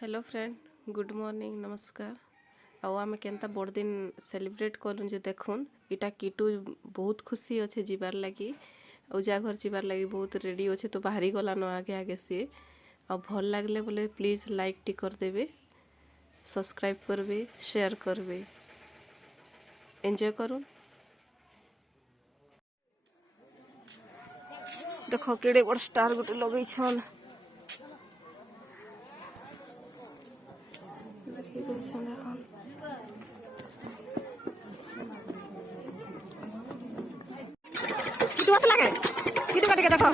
Hello friend, good morning, नमस्कार। आम केनता बड़ दिन सेलिब्रेट करूँ जे देखुन इटा किटू बहुत खुशी अच्छे जीवार लगी जा घर जीवार लगी बहुत रेडी अच्छे तो बाहरी गला न आगे आगे सी आ भल लगले बोले प्लीज लाइक टी करदेवे, सब्सक्राइब करबे, शेयर करबे, एंजॉय करूँ। देखो केड़े बड़ स्टार गोटे लगे छन किटू आस लागे किटू काटे के देखो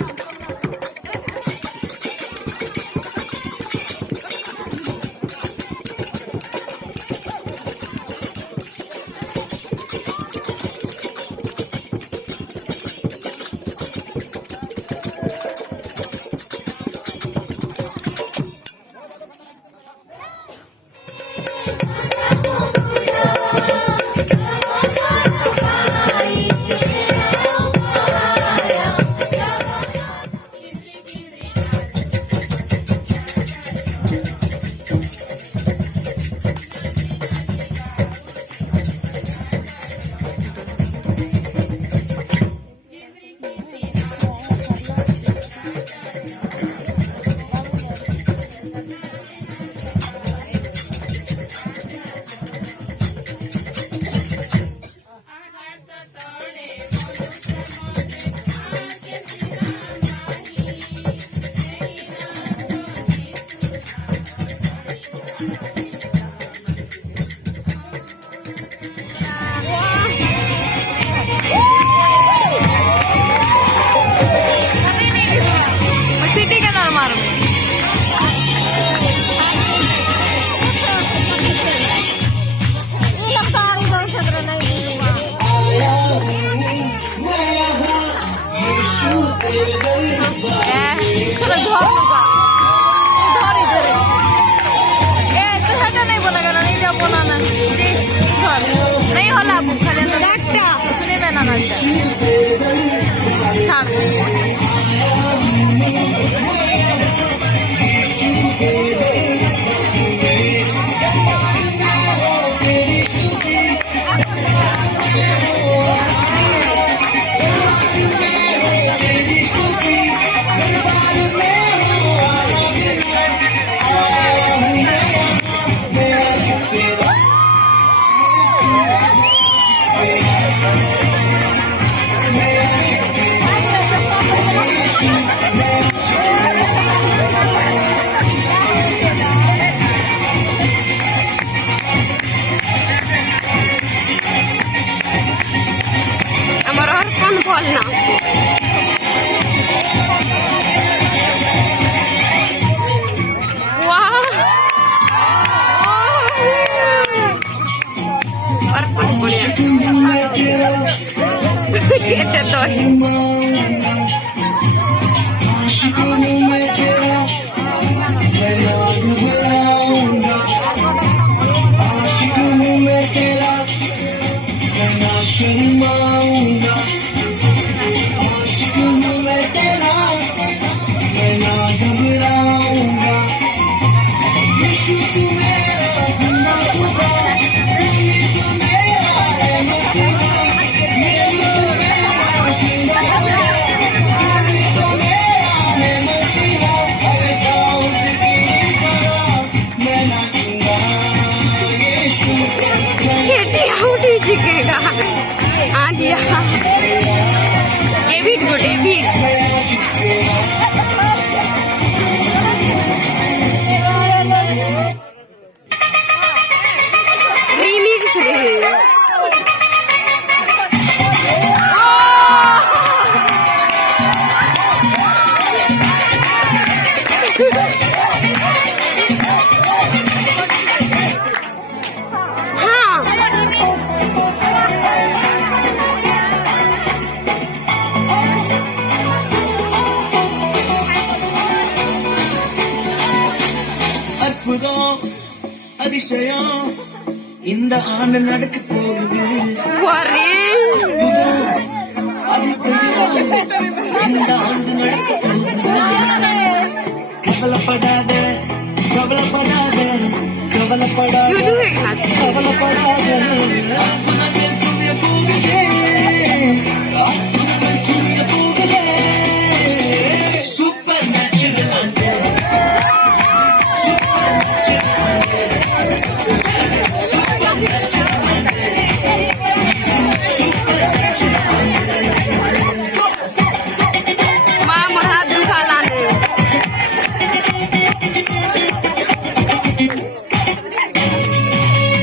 नहीं होला खाली सुने में ना छाड़ அதிசயம் இந்த ஆண்டு நடக்க போகுது. அதிசயம் இந்த ஆண்டு நடக்க போகுது. கவலைப்படாத கவலைப்படாத கவலைப்படாத